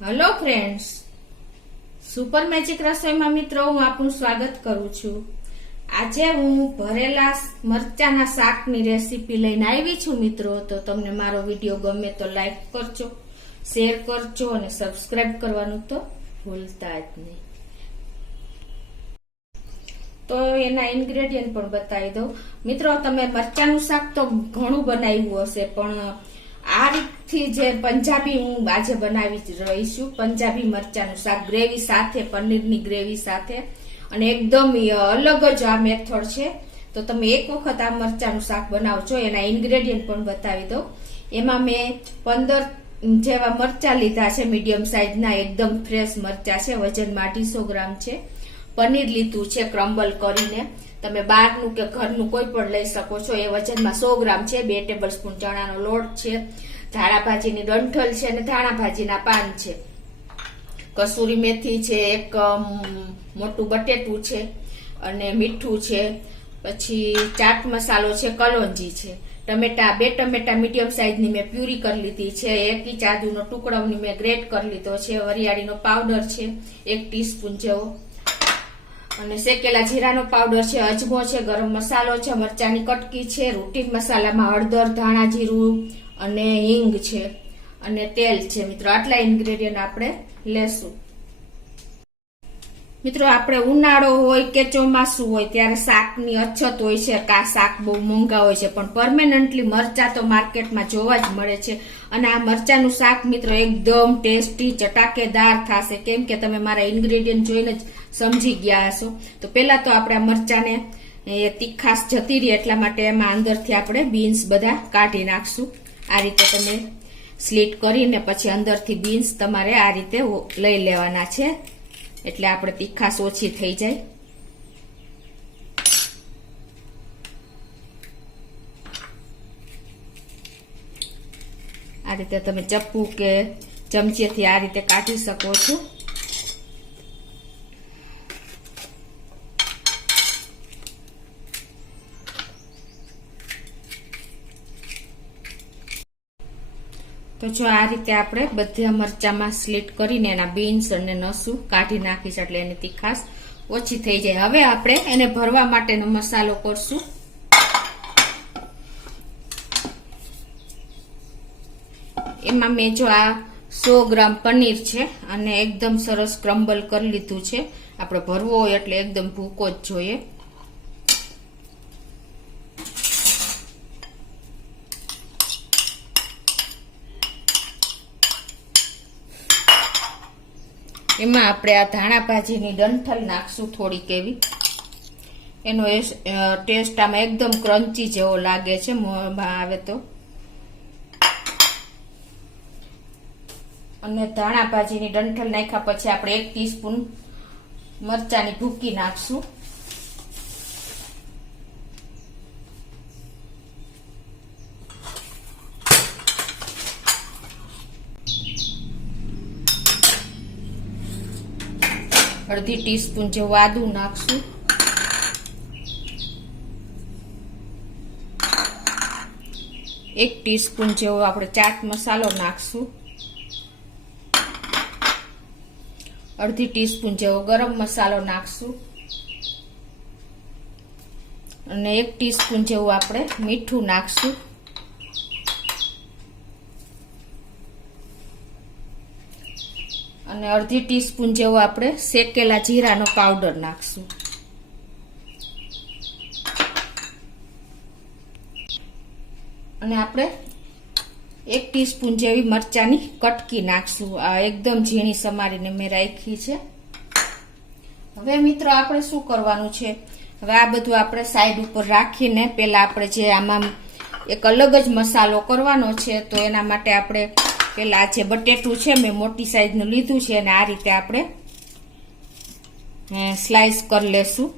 Hello friends, super magic રસોઈમાં મિત્રો હું આપનું સ્વાગત કરું છું। આજે હું ભરેલા મરચાના શાકની રેસીપી લઈને આવી છું મિત્રો। તો તમને મારો વિડીયો ગમે તો લાઈક કરજો, શેર કરજો અને સબસ્ક્રાઇબ કરવાનું તો ભૂલતા જ નહીં। તો એના ઇન્ગ્રેડિયન્ટ પણ બતાવી દઉં મિત્રો। તમે મરચાનું શાક તો ઘણું બનાવ્યું હશે, પણ આ રીતથી જે પંજાબી હું આજે બનાવી રહી છું, પંજાબી મરચાનું શાક ગ્રેવી સાથે, પનીરની ગ્રેવી સાથે, અને એકદમ અલગ જ આ મેથડ છે। તો તમે એક વખત આ મરચાનું શાક બનાવજો। એના ઇન્ગ્રેડિયન્ટ પણ બતાવી દઉં। એમાં મેં 15 જેવા મરચા લીધા છે, મીડિયમ સાઈઝના, એકદમ ફ્રેશ મરચા છે, વજનમાં 250 ગ્રામ છે। પનીર લીધું છે ક્રમ્બલ કરીને, તમે બહારનું કે ઘરનું કોઈ પણ લઈ શકો છો, એ વજનમાં 100 ગ્રામ છે। 2 ટેબલ સ્પૂન ચણાનો લોટ છે, ધાણા ભાજીની ડંઠલ છે અને ધાણા ભાજીના પાન છે, કસૂરી મેથી છે, એક મોટું બટેટું છે અને મીઠું છે, પછી ચાટ મસાલો છે, કલોંજી છે, ટમેટા 2 ટમેટા મીડિયમ સાઈઝની મેં પ્યુરી કરી લીધી છે, 1 ઇંચ આદુનો ટુકડોની મેં ગ્રેટ કરી લીધો છે, વરિયાળીનો પાવડર છે 1 ટીસ્પૂન જેવો, અને શેકેલા જીરાનો પાવડર છે, અજમો છે, ગરમ મસાલો છે, મરચાની કટકી છે, રૂટીન મસાલામાં હળદર, ધાણા જીરું અને હિંગ છે, અને તેલ છે મિત્રો। આટલા ઇન્ગ્રેડિયન્ટ આપણે લેશું મિત્રો। આપણે ઉનાળો હોય કે ચોમાસું હોય ત્યારે શાકની અછત હોય છે, કા શાક બહુ મોંઘા હોય છે, પણ પરમેનન્ટલી મરચા તો માર્કેટમાં જોવા જ મળે છે। અને આ મરચાનું શાક મિત્રો એકદમ ટેસ્ટી ચટાકેદાર થશે, કેમ કે તમે મારા ઇન્ગ્રેડિયન્ટ જોઈને જ સમજી ગયા હશો। તો પેલા તો આપણે આ મરચાને તીખાશ જતી રહી એટલા માટે એમાં અંદરથી આપણે બીન્સ બધા કાઢી નાખશું। આ રીતે તમે સ્લીટ કરીને પછી અંદરથી બીન્સ તમારે આ રીતે લઈ લેવાના છે, એટલે આપણે તીખાશ ઓછી થઈ જાય। આ રીતે તમે ચપ્પુ કે ચમચીથી આ રીતે કાઢી શકો છો। તો જો આ રીતે આપણે બધા મરચામાં સ્લીટ કરીને એના બીન્સ અને નસું કાઢી નાખીશું, એટલે એની તીખાશ ઓછી થઈ જાય। હવે આપણે એને ભરવા માટેનો મસાલો કરશું। એમાં મેં જો આ 100 ગ્રામ પનીર છે અને એકદમ સરસ ક્રમ્બલ કરી લીધું છે। આપણે ભરવો હોય એટલે એકદમ ભૂકો જ જોઈએ। એમાં આપણે આ ધાણા ભાજીની ડંઠલ નાખશું થોડીક એવી, એનો ટેસ્ટ આમાં એકદમ ક્રન્ચી જેવો લાગે છે મોંમાં આવે તો। અને ધાણા ભાજીની ડંઠલ નાખ્યા પછી આપણે 1 ટીસ્પૂન મરચાની ભૂકી નાખશું। અડધી ટીસ્પૂન જેવું આદુ નાખશું, 1 ટીસ્પૂન જેવો આપણે ચાટ મસાલો નાખશું, અડધી ટીસ્પૂન જેવો ગરમ મસાલો નાખશું, અને 1 ટીસ્પૂન જેવું આપણે મીઠું નાખશું, અને અડધી ટીસ્પૂન જેવો આપણે શેકેલા જીરાનો પાવડર નાખશું, અને આપણે 1 ટીસ્પૂન જેવી મરચાની કટકી નાખશું। આ એકદમ ઝીણી સમારીને મેં રાખી છે। હવે મિત્રો આપણે શું કરવાનું છે, હવે આ બધું આપણે સાઈડ ઉપર રાખીને પેલા આપણે જે આમાં એક અલગ જ મસાલો કરવાનો છે, તો એના માટે આપણે પેલા જે બટેટું છે મેં મોટી સાઈઝનું લીધું છે, અને આ રીતે આપણે સ્લાઈસ કરી લેશું।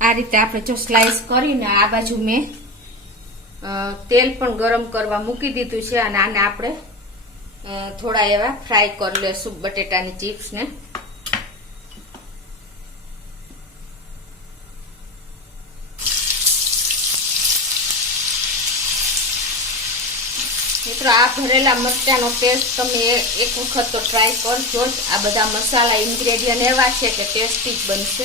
આ રીતે આપણે જો સ્લાઈસ કરીને આ બાજુ મેં તેલ પણ ગરમ કરવા મૂકી દીધું છે, અને આને આપણે થોડા એવા ફ્રાય કરી લેશું બટેટાની ચિપ્સને। મિત્રો આ ભરેલા મરચાનો ટેસ્ટ તમે એક વખત તો ટ્રાય કરજો જ. આ બધા મસાલા ઇન્ગ્રેડિયન્ટ એવા છે કે ટેસ્ટી જ બનશે.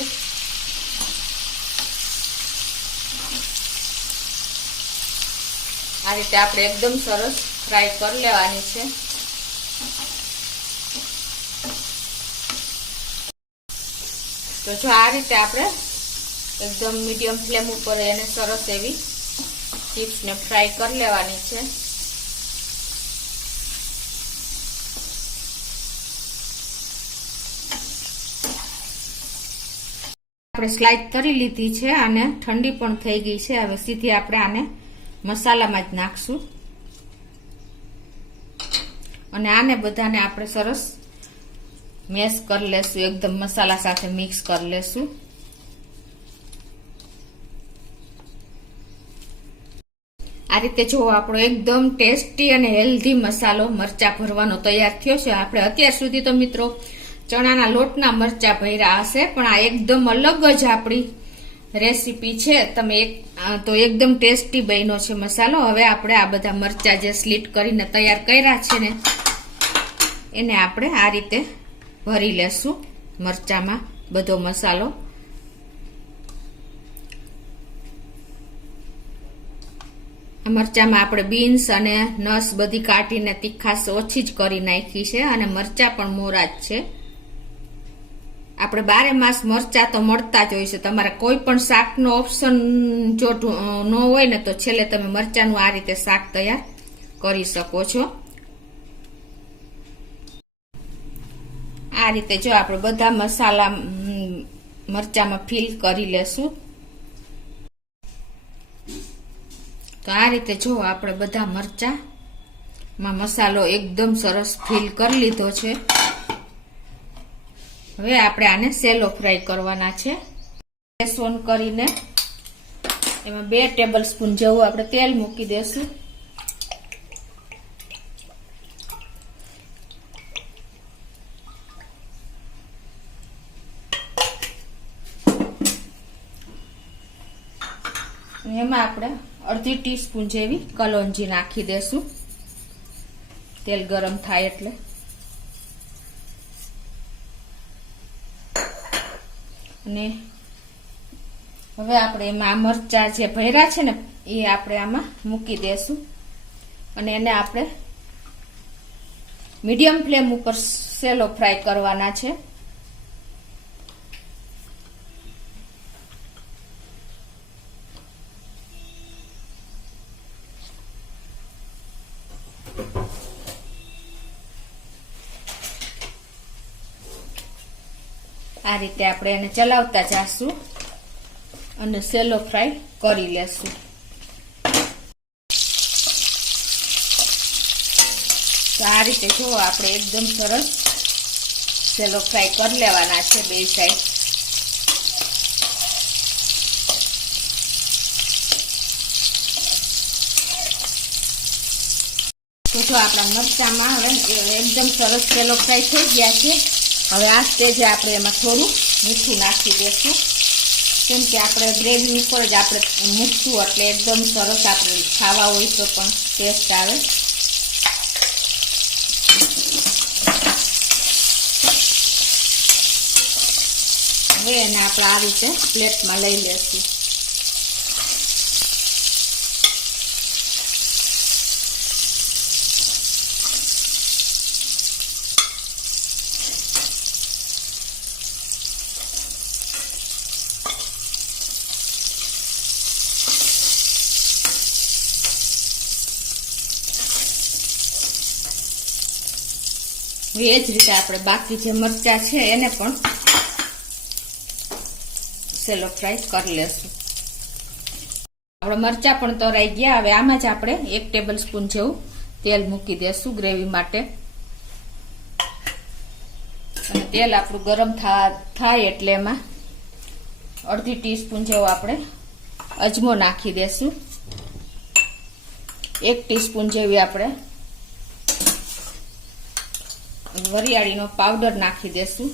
આ રીતે આપણે એકદમ સરસ ફ્રાય કરી લેવાની છે. તો જો આ રીતે આપણે એકદમ મીડિયમ ફ્લેમ ઉપર એને સરસ એવી ચિપ્સને ફ્રાય કરી લેવાની છે. આપણે સ્લાઇસ કરી લીધી છે અને ઠંડી પણ થઈ ગઈ છે. હવે સીધી આપણે આને મસાલામાં જ નાખશું અને આને બધાને આપણે સરસ મેશ કરી લેશું. એકદમ મસાલા સાથે મિક્સ કરી લેશું. આ રીતે જો આપણો એકદમ ટેસ્ટી અને હેલ્ધી મસાલો મરચા ભરવાનો તૈયાર થયો છે. આપણે અત્યાર સુધી તો મિત્રો ચણાના લોટના મરચા ભર્યા હશે, પણ આ એકદમ અલગ જ આપણી રેસીપી છે. તમે તો એકદમ ટેસ્ટી બન્યો છે મસાલો. હવે આપણે આ બધા મરચા જે સ્લીટ કરીને તૈયાર કર્યા છે ને એને આપણે આ રીતે ભરી લેશું મરચામાં બધો મસાલો. મરચામાં આપણે બીન્સ અને નસ બધી કાઢીને તીખાશ ઓછી જ કરી નાખી છે અને મરચા પણ મોરા જ છે. આપણે 12 માસ મરચા તો મળતા જ હોય છે. તમારે કોઈ પણ શાકનો ઓપ્શન જો ન હોય ને તો છેલ્લે તમે મરચાનું આ રીતે શાક તૈયાર કરી શકો છો. આ રીતે જો આપણે બધા મસાલા મરચામાં ફિલ કરી લેશું. તો આ રીતે જો આપણે બધા મરચામાં મસાલો એકદમ સરસ ફિલ કરી લીધો છે. હવે આપણે આને સેલો ફ્રાય કરવાના છે. ગેસ ઓન કરીને એમાં 2 ટેબલ સ્પૂન જેવું આપણે તેલ મૂકી દેશું. એમાં આપણે અડધી ટીસ્પૂન જેવી કલોંજી નાખી દેશું. તેલ ગરમ થાય એટલે અને હવે આપણે એમાં મરચા જે ભર્યા છે ને એ આપણે આમાં મૂકી દેશું અને એને આપણે મીડિયમ ફ્લેમ ઉપર સેલો ફ્રાય કરવાના છે. આ રીતે આપણે એને ચલાવતા જાશું અને સેલો ફ્રાય કરી લેશું. તો આ રીતે જો આપણે એકદમ સરસ સેલો ફ્રાય કરી લેવાના છે બે સાઈડ. તો જો આપણા મરચામાં હવે એકદમ સરસ સેલો ફ્રાય થઈ ગયા છે. હવે આ સ્ટેજે આપણે એમાં થોડું મીઠું નાખી દઈશું, કેમ કે આપણે ગ્રેવી ઉપર જ આપણે મૂકશું એટલે એકદમ સરસ આપણે ખાવા હોય તો પણ ટેસ્ટ આવે. હવે એને આપણે આ રીતે પ્લેટમાં લઈ લેશું. એ જ રીતે આપણે બાકી જે મરચા છે એને પણ સેલો ફ્રાય કરી લેશું. આપણે મરચા પણ તરાઈ ગયા. હવે આમાં જ આપણે 1 ટેબલ સ્પૂન જેવું તેલ મૂકી દેશું ગ્રેવી માટે અને તેલ આપણું ગરમ થાય એટલે એમાં અડધી ટીસ્પૂન જેવો આપણે અજમો નાખી દેશું. 1 ટીસ્પૂન જેવી આપણે વરિયાળીનો પાવડર નાખી દેશું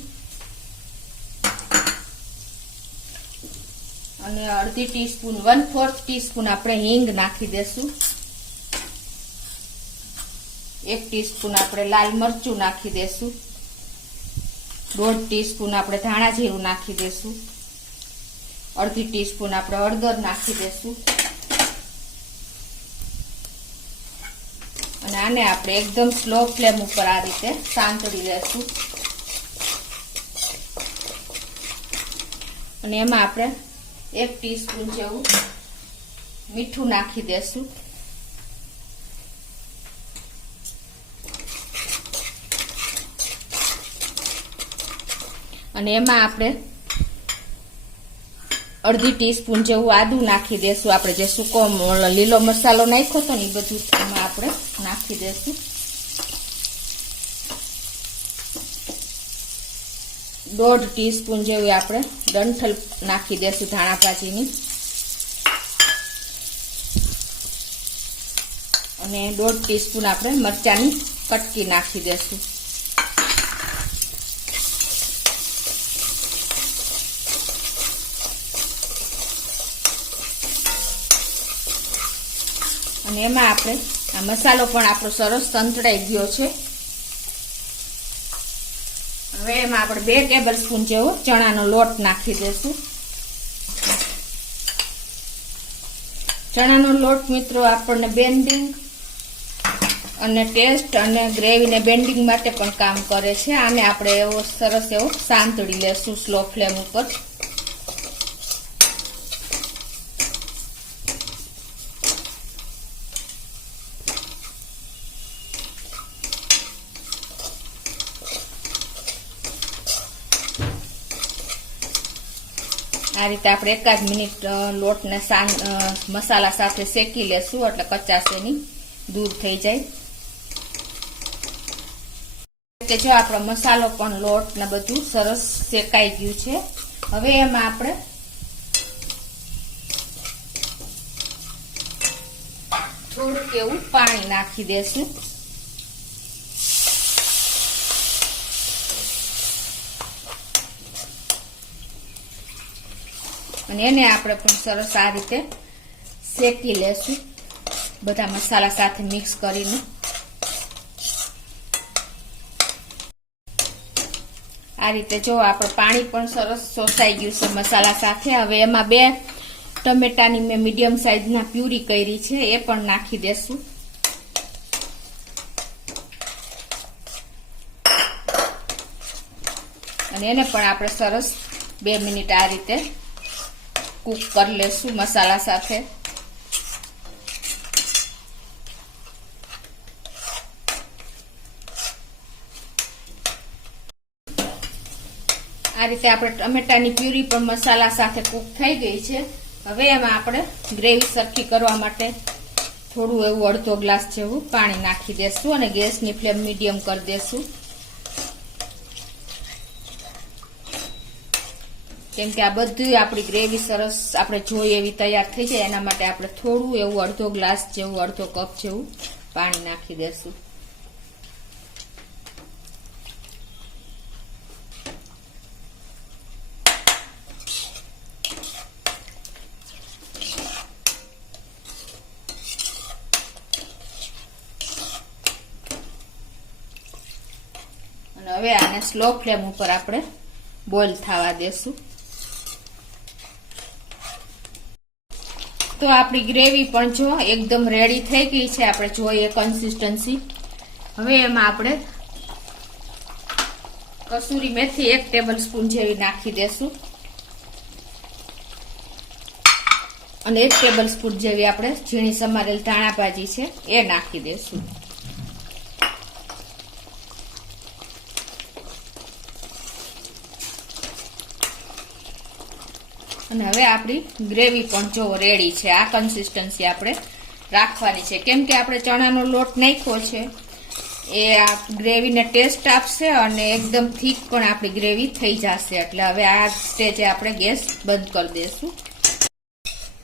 અને અડધી ટીસ્પૂન 1/4 ટીસ્પૂન આપણે હિંગ નાખી દેશું. 1 ટીસ્પૂન આપણે લાલ મરચું નાખી દેશું, 1/2 ટીસ્પૂન આપણે ધાણા જીરું નાખી દેશું, 1/2 ટીસ્પૂન આપણે હળદર નાખી દેશું અને આને આપણે એકદમ સ્લો ફ્લેમ ઉપર આ રીતે સાંતળી લેશું અને એમાં આપણે 1 ટીસ્પૂન જેવું મીઠું નાખી દેશું અને એમાં આપણે 1/2 ટીસ્પૂન જેવું આદું નાખી દેશું, આપણે જે સૂકો લીલો મસાલો નાખ્યો હતો ને એ બધું એમાં આપણે નાખી દેશું, 1/2 ટીસ્પૂન જેવી આપણે ડંઠલ નાખી દેશું ધાણા ભાજીની અને 1/2 ટીસ્પૂન આપણે મરચાંની કટકી નાખી દેશું અને એમાં આપણે આ મસાલો પણ આપણો સરસ સંતળાઈ ગયો છે. હવે એમાં આપણે 2 ટેબલ સ્પૂન જેવો ચણાનો લોટ નાખી દેશું. ચણાનો લોટ મિત્રો આપણને બેન્ડિંગ અને ટેસ્ટ અને ગ્રેવીને બેન્ડિંગ માટે પણ કામ કરે છે. આને આપણે એવો સરસ એવો સાંતળી લેશું સ્લો ફ્લેમ ઉપર. આ રીતે આપણે 1 મિનિટ લોટને મસાલા સાથે શેકી લેશું એટલે કચાશ એની દૂર થઈ જાય. કે જો આપણો મસાલો પણ લોટ ને બધું સરસ શેકાઈ ગયું છે. હવે એમાં આપણે થોડુંક એવું પાણી નાખી દેશું અને એને આપણે પણ સરસ આ રીતે શેકી લેશું બધા મસાલા સાથે મિક્સ કરીને. આ રીતે જો આપણે પાણી પણ સરસ શોષાઈ ગયું છે મસાલા સાથે. હવે એમાં 2 ટમેટાની મેં મીડિયમ સાઈઝના પ્યુરી કરી છે એ પણ નાખી દેશું અને એને પણ આપણે સરસ 2 મિનિટ આ રીતે કૂક કરી લેશું મસાલા સાથે. આ રીતે આપણે ટમેટાની પ્યુરી પણ મસાલા સાથે કૂક થઈ ગઈ છે. હવે એમાં આપણે ગ્રેવી સરખી કરવા માટે થોડું એવું 1/2 ગ્લાસ જેવું પાણી નાખી દેશું અને ગેસની ફ્લેમ મીડિયમ કરી દેશું કેમ કે આ બધી આપણી ગ્રેવી સરસ આપણે જોઈએ એવી તૈયાર થઈ જાય એના માટે આપણે થોડું એવું 1/2 ગ્લાસ જેવું 1/2 કપ જેવું પાણી નાખી દેશું. અને હવે આને સ્લો ફ્લેમ ઉપર આપણે બોઇલ થવા દેશું. તો આપણી ગ્રેવી પણ જો એકદમ રેડી થઈ ગઈ છે. આપણે જોઈએ કન્સિસ્ટન્સી. હવે એમાં આપણે કસૂરી મેથી 1 ટેબલ સ્પૂન જેવી નાખી દેશું અને 1 ટેબલ સ્પૂન જેવી આપણે ઝીણી સમારેલ ધાણા ભાજી છે એ નાખી દેશું. અને હવે આપણી ગ્રેવી પણ જો રેડી છે. આ કન્સિસ્ટન્સી આપણે રાખવાની છે કેમ કે આપણે ચણાનો લોટ નાખ્યો છે એ આ ગ્રેવીને ટેસ્ટ આપશે અને એકદમ થીક પણ આપણી ગ્રેવી થઈ જશે. એટલે હવે આ સ્ટેજે આપણે ગેસ બંધ કરી દઈશું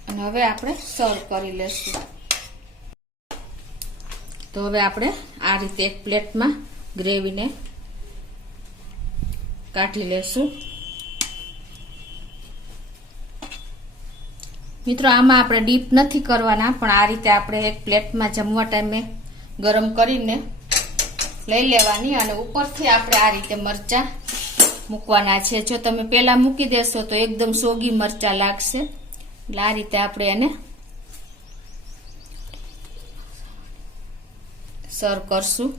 અને હવે આપણે સર્વ કરી લેશું. તો હવે આપણે આ રીતે એક પ્લેટમાં ગ્રેવીને કાઢી લેશું. મિત્રો આમાં આપણે ડીપ નથી કરવાના પણ આ રીતે આપણે એક પ્લેટમાં જમવા ટાઈમે ગરમ કરીને લઈ લેવાની અને ઉપરથી આપણે આ રીતે મરચા મૂકવાના છે. જો તમે પેલા મૂકી દેશો તો એકદમ સોગી મરચા લાગશે, એટલે આ રીતે આપણે એને સર્વ કરશું.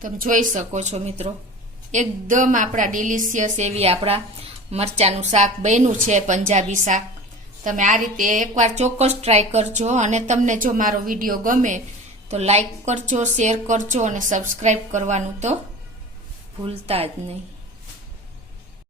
તમે જોઈ શકો છો મિત્રો, એકદમ આપણા ડિલિશિયસ એવી આપણા મરચાનું શાક બન્યું છે, પંજાબી શાક. તમે આ રીતે એકવાર ચોક્કસ ટ્રાય કરજો અને તમને જો મારો વિડીયો ગમે તો લાઈક કરજો, શેર કરજો અને સબસ્ક્રાઈબ કરવાનું તો ભૂલતા જ નહીં.